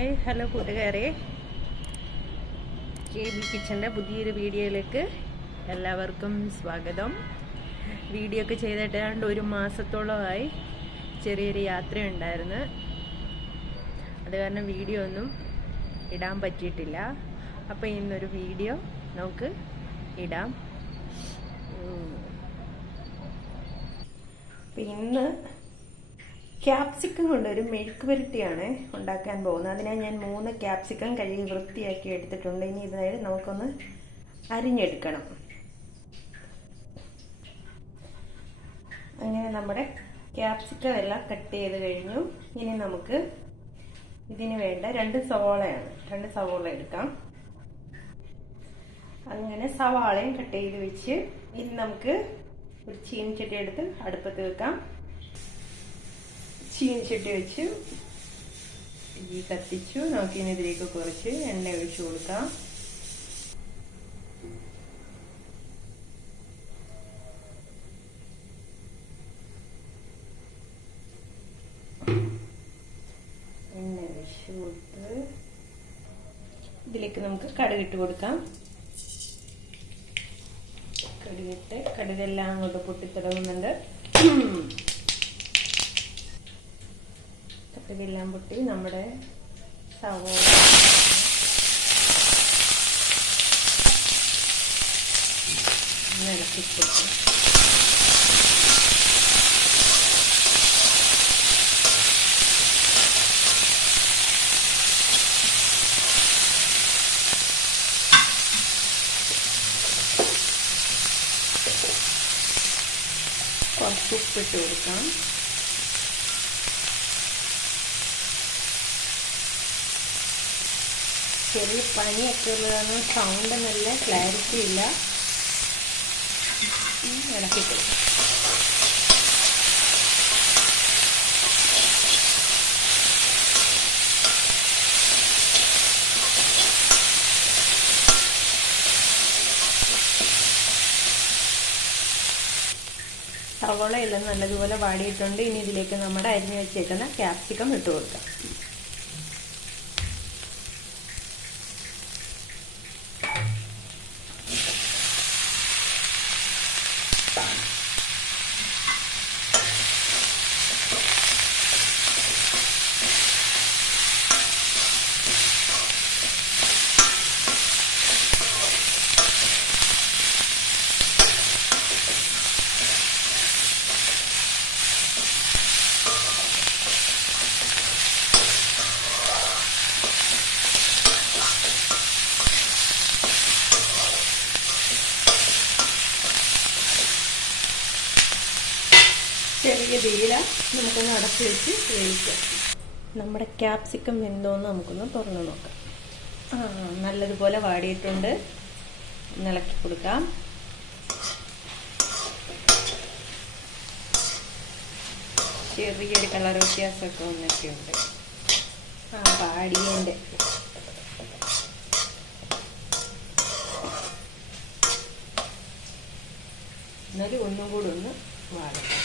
Hi hello കൂട്ടുകാരെ, KB കിച്ചൻ്റെ പുതിയൊരു വീഡിയോയിലേക്ക് എല്ലാവർക്കും സ്വാഗതം. വീഡിയോ ഒക്കെ ചെയ്തിട്ട് ഒരു മാസത്തോളമായി ചെറിയൊരു യാത്രയുണ്ടായിരുന്നു. അത് കാരണം വീഡിയോ ഒന്നും ഇടാൻ പറ്റിയിട്ടില്ല. അപ്പോൾ ഇന്നൊരു വീഡിയോ നമുക്ക് ഇടാം. ഇന്ന് ക്യാപ്സിക്കം കൊണ്ടൊരു മെഴുക്ക് പുരട്ടിയാണ് ഉണ്ടാക്കാൻ പോകുന്നത്. അതിനായി ഞാൻ 3 ക്യാപ്സിക്കം കഴുകി വൃത്തിയാക്കി എടുത്തിട്ടുണ്ട്. ഇനി ഇതായി നമുക്കൊന്ന് അരിഞ്ഞെടുക്കണം. അങ്ങനെ നമ്മുടെ ക്യാപ്സിക്കം എല്ലാം കട്ട് ചെയ്ത് കഴിഞ്ഞു. ഇനി നമുക്ക് ഇതിന് വേണ്ട 2 സവാള എടുക്കാം. അങ്ങനെ സവാളയും കട്ട് ചെയ്ത് വെച്ച് ഇനി നമുക്ക് ഒരു ചീനിച്ചട്ടി എടുത്ത് അടുപ്പത്ത് വെക്കാം. ചീനിച്ചട്ടി വെച്ച് ഈ കത്തിച്ചു. നമുക്കിനി ഇതിലേക്ക് കുറച്ച് എണ്ണ ഒഴിച്ചു കൊടുക്കാം. എണ്ണ ഒഴിച്ചു കൊടുത്ത് ഇതിലേക്ക് നമുക്ക് കടുകിട്ട് കൊടുക്കാം. കടുകെല്ലാം അങ്ങോട്ട് പൊട്ടിത്തിടങ്ങുന്നുണ്ട്. കടുകെല്ലാം പൊട്ടി നമ്മുടെ സവോള ഇളക്കി കൊടുക്കും. കുറച്ച് ഉപ്പിട്ട് കൊടുക്കാം. ചെറിയ പനിയൊക്കെ ഉള്ളതാണ്, സൗണ്ട് നല്ല ക്ലാരിറ്റി ഇല്ല. ഇളക്കി കൊടുക്കാം. സവോള എല്ലാം നല്ലതുപോലെ വാടിയിട്ടുണ്ട്. ഇനി ഇതിലേക്ക് നമ്മുടെ അരിഞ്ഞു വെച്ചേക്കുന്ന ക്യാപ്സിക്കം ഇട്ട് കൊടുക്കാം. ചെറിയ തീയില നമുക്കൊന്ന് അടച്ചു വെച്ച് വേവിക്കാം. നമ്മുടെ ക്യാപ്സിക്കം വെന്തോന്ന് നമുക്കൊന്ന് തുറന്നു നോക്കാം. നല്ലതുപോലെ വാടിയിട്ടുണ്ട്. ഇളക്കി കൊടുക്കാം. ചെറിയൊരു കളർ വ്യത്യാസമൊക്കെ വന്നൊക്കെയുണ്ട്. വാടിയതിൻ്റെ എന്നാലും ഒന്നും കൂടി ഒന്ന് വാടണം.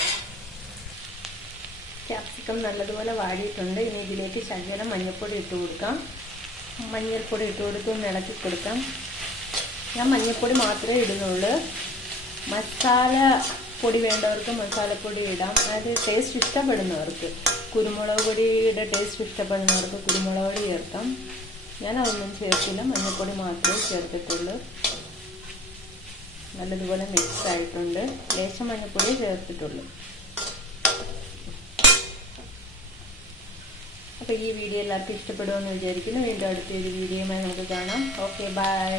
ക്യാപ്സിക്കം നല്ലതുപോലെ വാടിയിട്ടുണ്ട്. ഇനി ഇതിലേക്ക് ശകലം മഞ്ഞൾപ്പൊടി ഇട്ട് കൊടുക്കാം. മഞ്ഞൾപ്പൊടി ഇട്ട് കൊടുത്ത് ഒന്ന് ഇളക്കി കൊടുക്കാം. ഞാൻ മഞ്ഞൾപ്പൊടി മാത്രമേ ഇടുന്നുള്ളൂ. മസാല പൊടി വേണ്ടവർക്ക് മസാലപ്പൊടി ഇടാം. അതായത് ടേസ്റ്റ് ഇഷ്ടപ്പെടുന്നവർക്ക്, കുരുമുളക് പൊടിയുടെ ടേസ്റ്റ് ഇഷ്ടപ്പെടുന്നവർക്ക് കുരുമുളക് പൊടി ചേർക്കാം. ഞാൻ അതൊന്നും ചേർത്തില്ല, മഞ്ഞൾപ്പൊടി മാത്രമേ ചേർത്തിട്ടുള്ളൂ. നല്ലതുപോലെ മിക്സ് ആയിട്ടുണ്ട്. ലേശം മഞ്ഞൾപ്പൊടി ചേർത്തിട്ടുള്ളൂ. അപ്പോൾ ഈ വീഡിയോ എല്ലാവർക്കും ഇഷ്ടപ്പെടുമെന്ന് വിചാരിക്കുന്നു. വീണ്ടും അടുത്തൊരു വീഡിയോയുമായി നമുക്ക് കാണാം. Okay, by.